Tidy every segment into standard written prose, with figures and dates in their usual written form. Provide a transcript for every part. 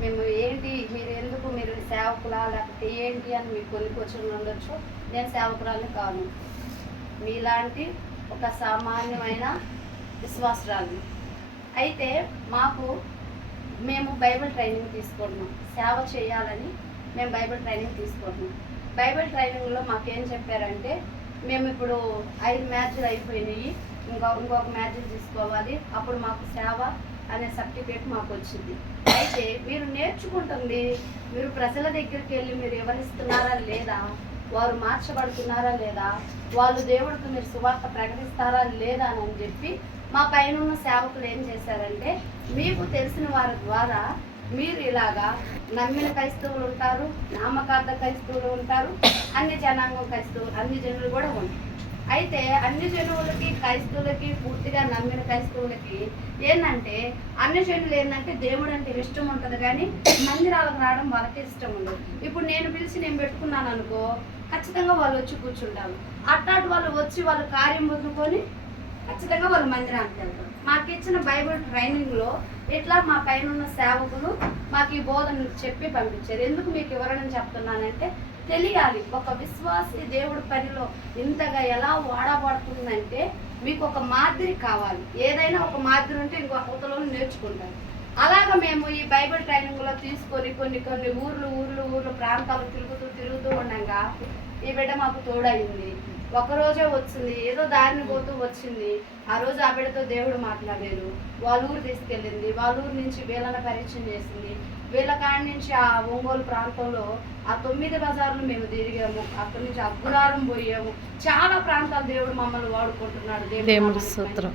మేము ఏంటి, మీరు సేవకులా లేకపోతే ఏంటి అని మీకు కొన్ని క్వశ్చన్లు ఉండొచ్చు. నేను సేవకురాలు కాను, మీలాంటి ఒక సామాన్యమైన విశ్వాసురాలు. అయితే మేము బైబిల్ ట్రైనింగ్ తీసుకుంటున్నాం. సేవ చేయాలని మేము బైబిల్ ట్రైనింగ్ తీసుకుంటున్నాం. బైబిల్ ట్రైనింగ్లో మాకేం చెప్పారంటే, మేము ఇప్పుడు 5 మ్యాచ్లు అయిపోయినాయి, ఇంకొక మ్యాచ్ తీసుకోవాలి, అప్పుడు మాకు సేవ అనే సర్టిఫికేట్ మాకు వచ్చింది. అయితే మీరు నేర్చుకుంటుంది, మీరు ప్రజల దగ్గరికి వెళ్ళి మీరు వివరిస్తున్నారా లేదా, వారు మార్చబడుతున్నారా లేదా, వాళ్ళు దేవుడికి మీరు సువార్త ప్రకటిస్తారా లేదా అని చెప్పి మా పైన ఉన్న సేవకులు ఏం చేశారంటే, మీకు తెలిసిన వారి ద్వారా మీరు ఇలాగా నమ్మిన క్రైస్తవులు ఉంటారు, నామకార్థ క్రైస్తవులు ఉంటారు, అన్ని జనాంగం క్రైస్తవులు, అన్ని జనులు కూడా ఉంటారు. అయితే అన్ని జనువులకి క్రైస్తవులకి పూర్తిగా నమ్మిన క్రైస్తవులకి ఏంటంటే, అన్ని జనులు ఏంటంటే దేవుడు అంటే ఇష్టం ఉంటుంది, కానీ మందిరాలకు రావడం వాళ్ళకి ఇష్టం ఉండదు. ఇప్పుడు నేను పిలిచి నేను పెట్టుకున్నాను అనుకో, ఖచ్చితంగా వాళ్ళు వచ్చి కూర్చుంటారు. అట్లాంటి వాళ్ళు వచ్చి వాళ్ళు కార్యం వదులుకొని ఖచ్చితంగా వాళ్ళు మందిరానికి వెళ్తారు. మాకు ఇచ్చిన బైబిల్ ట్రైనింగ్లో ఇట్లా మా పైన ఉన్న సేవకులు మాకు ఈ బోధన చెప్పి పంపించారు. ఎందుకు మీకు వివరణ చెప్తున్నానంటే, తెలియాలి ఒక విశ్వాసి దేవుడి పనిలో ఇంతగా ఎలా వాడబడుతుందంటే మీకు ఒక మాదిరి కావాలి. ఏదైనా ఒక మాదిరి ఉంటే ఇంకో అవతలో నేర్చుకుంటారు. అలాగా మేము ఈ బైబిల్ ట్రైనింగ్లో తీసుకొని కొన్ని ఊర్లు ప్రాంతాలు తిరుగుతూ ఉండగా ఈ బిడ్డ మాకు తోడైంది. ఒకరోజే వచ్చింది, ఏదో దారిని పోతూ వచ్చింది. ఆ రోజు ఆ బిడ్డతో దేవుడు మాట్లాడారు. వాళ్ళ ఊరు తీసుకెళ్ళింది, వాళ్ళ ఊరు నుంచి వీళ్ళని పరిచయం చేసింది. వీళ్ళ కాడి నుంచి ఆ ఒంగోలు ప్రాంతంలో ఆ 9 బజార్లు మేము తిరిగాము. అక్కడి నుంచి అగ్గురారం పోయాము. చాలా ప్రాంతాలు దేవుడు మమ్మల్ని వాడుకుంటున్నాడు. దేవుడు సూత్రం.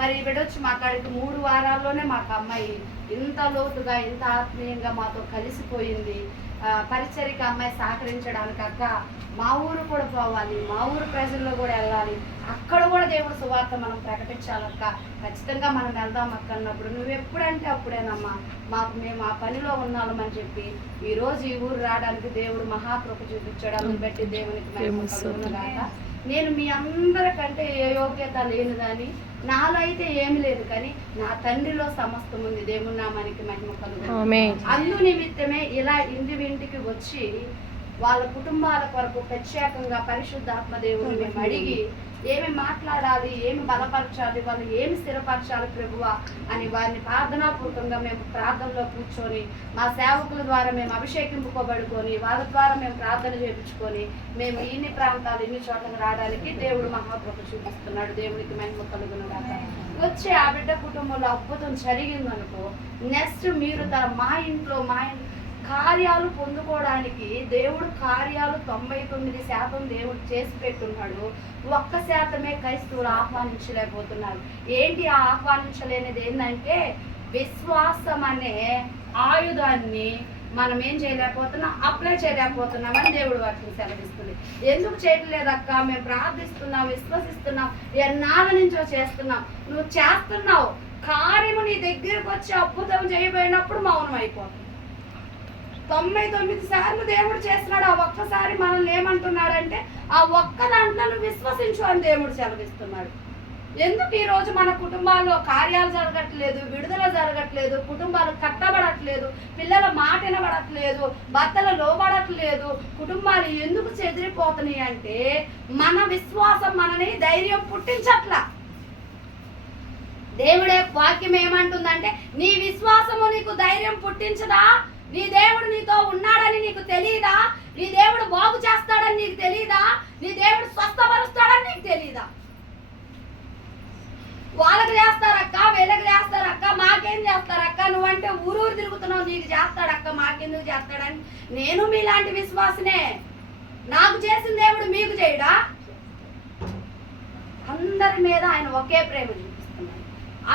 మరి ఈ బిడ్డ వచ్చి మాట్లాడితే 3 వారాల్లోనే మాకు అమ్మాయి ఇంత లోతుగా ఇంత ఆత్మీయంగా మాతో కలిసిపోయింది. పరిచర్యకి అమ్మాయి సహకరించడానికి, అక్క మా ఊరు కూడా పోవాలి, మా ఊరు ప్రజల్లో కూడా వెళ్ళాలి, అక్కడ కూడా దేవుడు సువార్త మనం ప్రకటించాలక్క, ఖచ్చితంగా మనం వెళ్దాం అక్క అన్నప్పుడు, నువ్వు ఎప్పుడంటే అప్పుడేనమ్మా, మేము ఆ పనిలో ఉన్నామని చెప్పి ఈరోజు ఈ ఊరు రావడానికి దేవుడు మహాకృప చూపించాడు. అందుని బట్టి దేవునికి నేను మీ అందరికంటే ఏ యోగ్యత లేనిదని, నాలో అయితే ఏమి లేదు, కానీ నా తండ్రిలో సమస్తం ఉంది. దేవుని నామానికి మహిమ కలుగును. అందు నిమిత్తమే ఇలా ఇంటికి వచ్చి వాళ్ళ కుటుంబాల కొరకు ప్రత్యేకంగా పరిశుద్ధాత్మ దేవుని మేము అడిగి ఏమి మాట్లాడాలి, ఏమి బలపరచాలి, వాళ్ళు ఏమి స్థిరపరచాలి ప్రభువా అని వారిని ప్రార్థనాపూర్వకంగా మేము ప్రార్థనలో కూర్చొని మా సేవకుల ద్వారా మేము అభిషేకింపుకోబడుకొని వాళ్ళ ద్వారా మేము ప్రార్థన చేయించుకొని మేము ఇన్ని ప్రాంతాలు ఇన్ని చోట్లకు రావడానికి దేవుడు మహాకృప చూపిస్తున్నాడు. దేవునికి మహిమ కలుగును గాక. వచ్చి ఆ బిడ్డ కుటుంబంలో అద్భుతం జరిగిందనుకో, నెక్స్ట్ మీరు మా ఇంట్లో కార్యాలు పొందుకోవడానికి దేవుడు కార్యాలు 99% దేవుడు చేసి పెట్టున్నాడు. 1% క్రైస్తవులు ఆహ్వానించలేకపోతున్నారు. ఏంటి ఆ ఆహ్వానించలేనిది ఏంటంటే, విశ్వాసం అనే ఆయుధాన్ని మనం ఏం చేయలేకపోతున్నాం, అప్లై చేయలేకపోతున్నామని దేవుడు వాటిని సెలవిస్తుంది. ఎందుకు చేయట్లేదక్క, మేము ప్రార్థిస్తున్నాం, విశ్వసిస్తున్నాం, ఎన్నాళ్ళ నుంచో చేస్తున్నాం, నువ్వు చేస్తున్నావు, కార్యము నీ దగ్గరకు వచ్చి అద్భుతం చేయబోయినప్పుడు మౌనం అయిపోతుంది. 99 సార్లు దేవుడు చేస్తున్నాడు, ఆ ఒక్కసారి మనల్ని ఏమంటున్నాడంటే, ఆ ఒక్క దాంట్లో నువ్వు విశ్వసించు అని దేవుడు సెలవిస్తున్నాడు. ఎందుకు ఈరోజు మన కుటుంబాల్లో కార్యాలు జరగట్లేదు, విడుదల జరగట్లేదు, కుటుంబాలు కట్టబడట్లేదు, పిల్లల మాట వినబడట్లేదు, భర్తలు లోబడట్లేదు, కుటుంబాలు ఎందుకు చెదిరిపోతున్నాయి అంటే, మన విశ్వాసం మనని ధైర్యం పుట్టించట్లా. దేవుడే వాక్యం ఏమంటుందంటే, నీ విశ్వాసము నీకు ధైర్యం పుట్టించదా, నీ దేవుడు నీతో ఉన్నాడని నీకు తెలియదా, నీ దేవుడు బాగు చేస్తాడని నీకు తెలియదా, నీ దేవుడు స్వస్థపరుస్తాడని నీకు తెలియదా. వాళ్ళకి చేస్తారక్క, వీళ్ళకి చేస్తారక్క, మాకేం చేస్తారక్క, నువ్వంటే ఊరు తిరుగుతున్నావు, నీకు చేస్తాడక్క, మాకెందుకు చేస్తాడని. నేను మీలాంటి విశ్వాసనే, నాకు చేసిన దేవుడు మీకు చేయడా. అందరి మీద ఆయన ఒకే ప్రేమ చూపిస్తున్నాడు,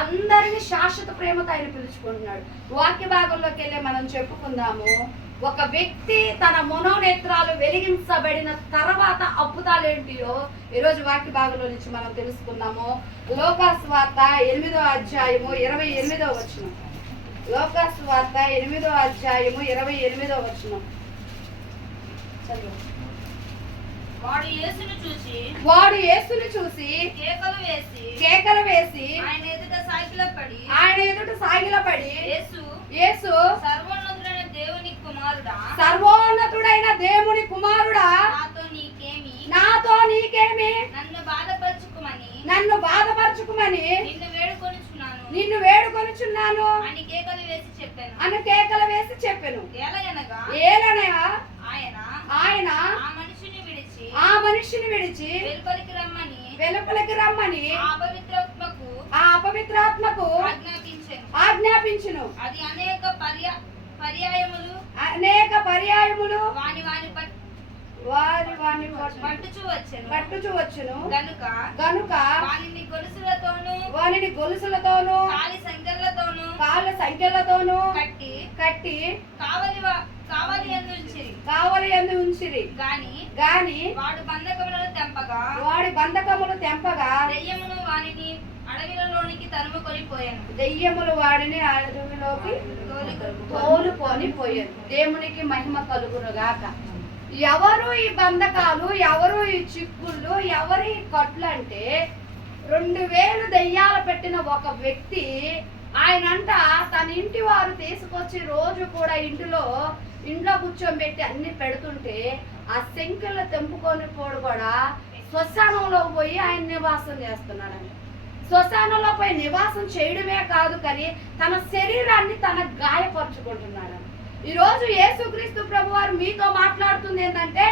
అందరినీ శాశ్వత ప్రేమతో ఆయన పిలుచుకుంటున్నాడు. వాక్య భాగంలోకి వెళ్ళి మనం చెప్పుకుందాము. ఒక వ్యక్తి తన మనోనేత్రాలు వెలిగించబడిన తర్వాత అద్భుతాలు ఏంటియో ఈరోజు వాక్య భాగంలో నుంచి మనం తెలుసుకుందాము. లోకాసు వార్త 8వ అధ్యాయము 28వ వచనం. లోకాసు వార్త 8వ అధ్యాయము 28వ వచనం. చదువు. వాడు యేసును చూసి కేకలు వేసి ఆయన ఎదుట సాగిలపడి యేసు సర్వోన్నతుడైన దేవుని కుమారుడా నాతో నీకేమి నన్ను బాధపరచుకుమని నిన్ను వేడుకొనుచున్నాను అని కేకలు వేసి చెప్పెను. ఏలనగా ఆయన ఆ మనిషిని విడిచి వెలుపలికి రమ్మని ఆ అపవిత్రాత్మకు ఆజ్ఞాపించును. అది అనేక పర్యాయములు వాని పట్టుచు వచ్చును. గనుక వానిని గొలుసులతోను కాళ్ళ సంఖ్యలతోను కట్టి కావలి యందు ఉంచిరి. గాని వాడి బంధకములు తెంపగా దెయ్యములు వాడిని అడవిలోకి తోలుకొని పోయారు. దేవునికి మహిమ కలుగునుగాక. ఎవరు ఈ బంధకాలు, ఎవరు ఈ చిక్కుళ్ళు, ఎవరు ఈ కట్లు అంటే 2000 దెయ్యాలు పెట్టిన ఒక వ్యక్తి. ఆయనంట తన ఇంటి వారు తీసుకొచ్చి రోజు కూడా ఇంట్లో కూర్చోబెట్టి అన్ని పెడుతుంటే ఆ శంకెళ్ళు తెంపుకొని పోడు కూడా శ్మశానంలో పోయి ఆయన నివాసం చేస్తున్నాడంట. శ్మశానంలో పోయి నివాసం చేయడమే కాదు కానీ తన శరీరాన్ని తన గాయపరుచుకుంటున్నాడు. ఈరోజు యేసుక్రీస్తు ప్రభువారు మీతో మాట్లాడుతుంది ఏంటంటే,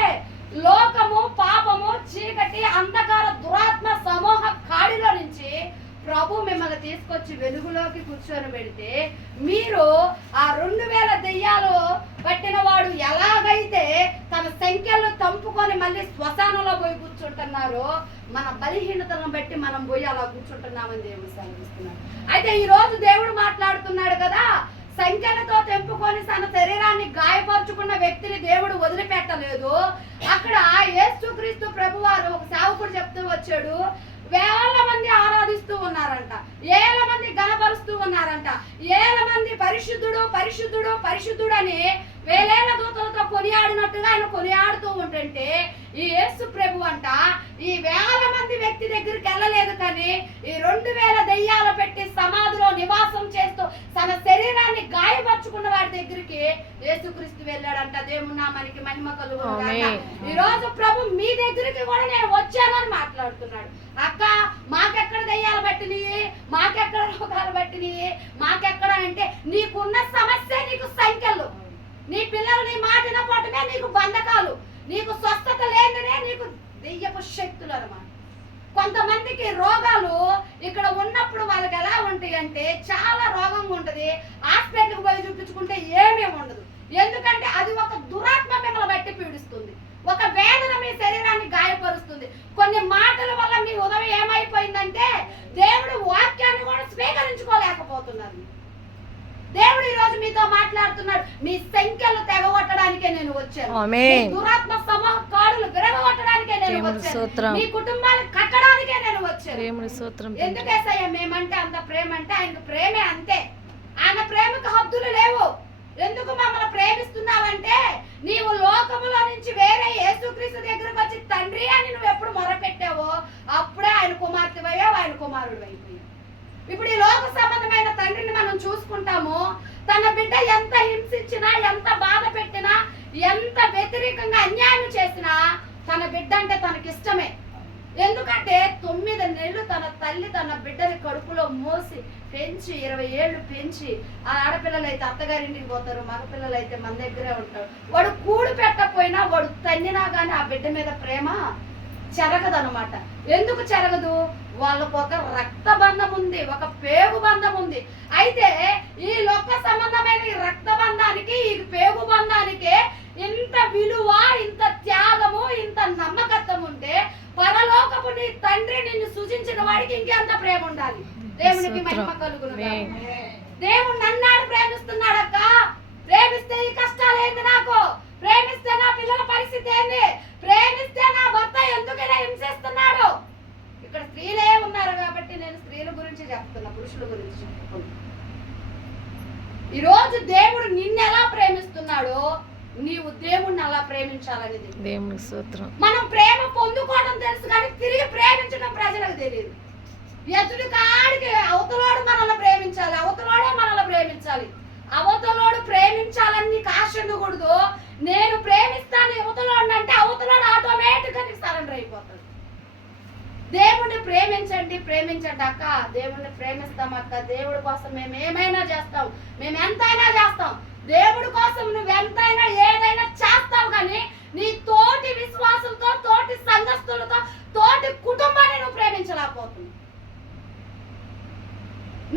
లోకము, పాపము, చీకటి, అంధకార, దురాత్మ సమూహ కాడిలో నుంచి ప్రభు మిమ్మల్ని తీసుకొచ్చి వెలుగులోకి కూర్చొని పెడితే మీరు ఆ 2000 దెయ్యాలు పట్టిన వాడు ఎలాగైతే తన సంఖ్యలు తంపుకొని మళ్ళీ శ్మశానంలో పోయి కూర్చుంటున్నారో, మన బలహీనతలను బట్టి మనం పోయి అలా కూర్చుంటున్నామని దేవుడు సెలవిస్తున్నాడు. అయితే ఈ రోజు దేవుడు మాట్లాడుతున్నాడు కదా, సంఖ్యలతో తెంపుకొని తన శరీరాన్ని గాయపరుచుకున్న వ్యక్తిని దేవుడు వదిలిపెట్టలేదు. అక్కడ యేసుక్రీస్తు ప్రభువారు ఒక సేవకుడు చెప్తూ వచ్చాడు, వేల మంది ఆరాధిస్తూ ఉన్నారంట, ఏల మంది గణపరుస్తూ ఉన్నారంట, ఏల మంది పరిశుద్ధుడు పరిశుద్ధుడు పరిశుద్ధుడు అని వేలేల దూతలతో కొనియాడినట్టుగా ఆయన కొనియాడుతూ ఉంటుంటే ఈ యేసు ప్రభు అంట ఈ వేల మంది వ్యక్తి దగ్గరికి వెళ్ళలేదు కానీ ఈ 2000 దెయ్యాలు పెట్టి సమాధిలో నివాసం చేస్తూ తన శరీరాన్ని గాయపరుచుకున్న వాడి దగ్గరికి యేసుక్రీస్తు వెళ్ళాడంట. దేవుని నామానికి మహిమ కలుగునుగాక. ఈ రోజు ప్రభు మీ దగ్గరికి కూడా నేను వచ్చానని మాట్లాడుతున్నాడు. అక్క, మాకెక్కడ దెయ్యాలు పట్టినాయి, మాకెక్కడ రోగాలు పట్టినాయి, మాకెక్కడ అంటే నీకున్న సమస్య నీకు సంఖ్యలు, నీ పిల్లలు నీ మాట వినకపోవటమే నీకు బంధకాలు, నీకు స్వస్థత లేదనే నీకు దెయ్యపు శక్తులు అన్నమాట. కొంతమందికి రోగాలు ఇక్కడ ఉన్నప్పుడు వాళ్ళకి ఎలా ఉంటాయి అంటే చాలా రోగంగా ఉంటుంది, హాస్పిటల్కి పోయి చూపించుకుంటే ఏమీ ఉండదు. ఎందుకంటే అది ఒక దురాత్మ మిమ్మల్ని బట్టి పీడిస్తుంది, ఒక వేదన మీ శరీరాన్ని గాయపరుస్తుంది. కొన్ని మాటల వల్ల మీ ఉదయం ఏమైపోయిందంటే దేవుడు వాక్యాన్ని కూడా స్వీకరించుకోలేకపోతున్నారు. దేవుడు ఈ రోజు మీతో మాట్లాడుతున్నాడు, మీ సంఖ్యలు తెగగొట్టడానికే నేను వచ్చాను, దురాత్మ సమూహ కాడులు విరగొట్టడానికే నేను వచ్చాను, మీ కుటుంబాలు కట్టడానికే నేను వచ్చాను. ఎందుకేసయ్యా మేమంటే అంత ప్రేమ అంటే ఆయనకు ప్రేమే అంతే, ఆయన ప్రేమకు హద్దులు లేవు. ఎందుకు మమ్మల్ని ప్రేమిస్తున్నావంటే నీవు లోకములో నుంచి వేరే యేసుక్రీస్తు దగ్గరకు వచ్చి తండ్రి అని నువ్వు ఎప్పుడు మొరపెట్టావో అప్పుడే ఆయన కుమార్తె అయ్యావు, ఆయన కుమారుడు అయిపోయావు. ఇప్పుడు ఈ లోక సంబంధమైన తండ్రిని మనం చూసుకుంటాము, తన బిడ్డ ఎంత హింసించినా, ఎంత బాధ పెట్టినా, ఎంత వ్యతిరేకంగా అన్యాయం చేసినా తన బిడ్డ అంటే తనకిష్టమే. ఎందుకంటే 9 నెలలు తన తల్లి తన బిడ్డని కడుపులో మోసి పెంచి 20 ఏళ్ళు పెంచి, ఆ ఆడపిల్లలు అయితే అత్తగారింటికి పోతారు, మగపిల్లలు అయితే మన దగ్గరే ఉంటారు. వాడు కూడు పెట్టకపోయినా వాడు తన్నినా కానీ ఆ బిడ్డ మీద ప్రేమ చెరగదనమాట. ఎందుకు చెరగదు? వాళ్ళకు ఒక రక్త బంధం ఉంది, ఒక పేగు బంధం ఉంది. అయితే ఈ లోక సంబంధమైన ఈ రక్త బంధానికి, ఈ పేగు బంధానికి ఇంత విలువ, ఇంత త్యాగము, ఇంత నమ్మకత్వం ఉంటే పరలోకపు నీ తండ్రి నిన్ను సూచించిన వాడికి ఇంకెంత ప్రేమ ఉండాలి. దేవునికి మహిమ కలుగునుగాక. దేవుడు నన్నాడు ప్రేమిస్తున్నాడక్క. ప్రేమిస్తే ఈ కష్టాలు ఏంది నాకు? ప్రేమిస్తే నా పిల్లల పరిస్థితి ఏంది? ప్రేమిస్తే నా భర్త ఎందుకు ఇలా హింసిస్తున్నాడు? ఇక్కడ స్త్రీలే ఉన్నారు కాబట్టి నేను స్త్రీల గురించి చెప్తున్నా, పురుషుల గురించి చెప్పుకున్నా. ఈ రోజు దేవుడు నిన్నెలా ప్రేమిస్తున్నాడో నీవు దేవుణ్ణి అలా ప్రేమించాలనేది దేవుని సూత్రం. మనం ప్రేమ పొందుకోవడం తెలుసు కానీ తిరిగి ప్రేమించడం ప్రజలకు తెలియదు. ఎదుటి కాడికి అవతలోడు మనల్ని ప్రేమించాలి, అవతలోడే మనల్ని ప్రేమించాలి. అవతలోడు ప్రేమి ప్రేమించాలని నీకు ఆశ ఉండకూడదు. నేను ప్రేమిస్తాను యువతలోడు అంటే అవతలోడు ఆటోమేటిక్గా నీకు సరెండర్ అయిపోతాడు. దేవుణ్ణి ప్రేమించండి, ప్రేమించండి అక్క. దేవుణ్ణి ప్రేమిస్తాం అక్క. దేవుడి కోసం మేము ఏమైనా చేస్తాం, మేము ఎంతైనా చేస్తాం. దేవుడి కోసం నువ్వు ఎంతైనా ఏదైనా చేస్తావు. కానీ నీ తోటి విశ్వాసులతో, తోటి సంఘస్థులతో, తోటి కుటుంబాన్ని నువ్వు ప్రేమించలేకపోతున్నావు.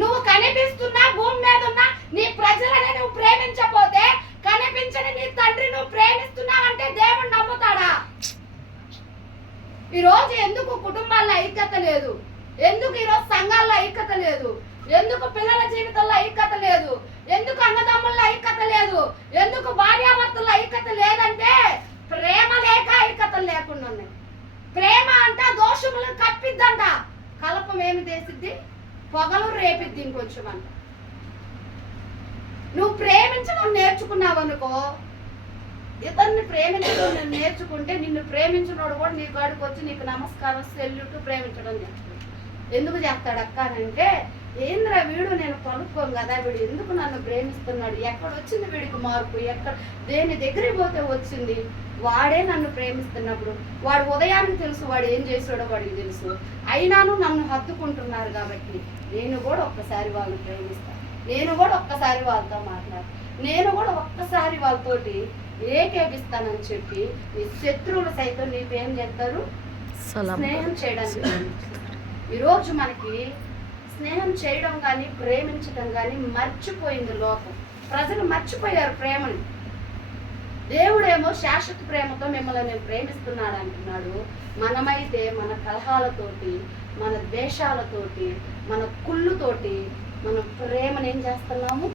నువ్వు కనిపిస్తున్నా, భూమి మీద ఉన్నా నీ ప్రజలని నువ్వు ప్రేమించకపోతే, కనిపించని నీ తండ్రి నువ్వు ప్రేమిస్తున్నావంటే దేవుడు నమ్ముతాడా? ఈరోజు ఎందుకు కుటుంబాల్లో ఐక్యత లేదు? ఎందుకు ఈరోజు సంఘాల్లో ఐక్యత లేదు? ఎందుకు పిల్లల జీవితంలో ఐక్యత లేదు? ఎందుకు అన్నదమ్ముల్లో ఐక్యత లేదు? ఎందుకు భార్యాభర్తల్లో ఐక్యత లేదంటే ప్రేమ లేక ఐక్యత లేకుండా ఉన్నాయి. ప్రేమ అంట దోషములను కప్పిద్దంట, కలపం ఏమి చేసిద్ది? పొగలు రేపిద్ది ఇంకొంచెం అంట. నువ్వు ప్రేమించడం నేర్చుకున్నావు అనుకో, ఇతన్ని ప్రేమించడం నేర్చుకుంటే నిన్ను ప్రేమించినోడు కూడా నీ కాడికి వచ్చి నీకు నమస్కారం, సెల్యూట్, ప్రేమించడం నేర్చుకుంటాడు. ఎందుకు చేస్తాడు అక్క అంటే, ఏంద్రా వీడు నేను కనుక్కోను కదా, వీడు ఎందుకు నన్ను ప్రేమిస్తున్నాడు, ఎక్కడ వచ్చింది వీడికి మార్పు, ఎక్కడ దేని దగ్గరికి పోతే వచ్చింది? వాడే నన్ను ప్రేమిస్తున్నప్పుడు వాడు ఉదయానికి తెలుసు వాడు ఏం చేసాడో వాడికి తెలుసు. అయినాను నన్ను హత్తుకుంటున్నారు కాబట్టి నేను కూడా ఒక్కసారి వాళ్ళని ప్రేమిస్తాను. నేను కూడా ఒక్కసారి వాళ్ళతో మాట్లాడు, నేను కూడా ఒక్కసారి వాళ్ళతోటి ఏకేపిస్తానని చెప్పి నీ శత్రువులు సైతం నీకేం చేస్తారు? స్నేహం చేయడానికి. ఈరోజు మనకి స్నేహం చేయడం కానీ ప్రేమించడం కానీ మర్చిపోయింది లోకం. ప్రజలు మర్చిపోయారు ప్రేమని. దేవుడేమో శాశ్వత ప్రేమతో మిమ్మల్ని నేను ప్రేమిస్తున్నాడు అంటున్నాడు. మనమైతే మన కలహాలతోటి, మన ద్వేషాలతోటి, మన కుళ్ళుతోటి మనం ప్రేమను ఏం చేస్తున్నాము?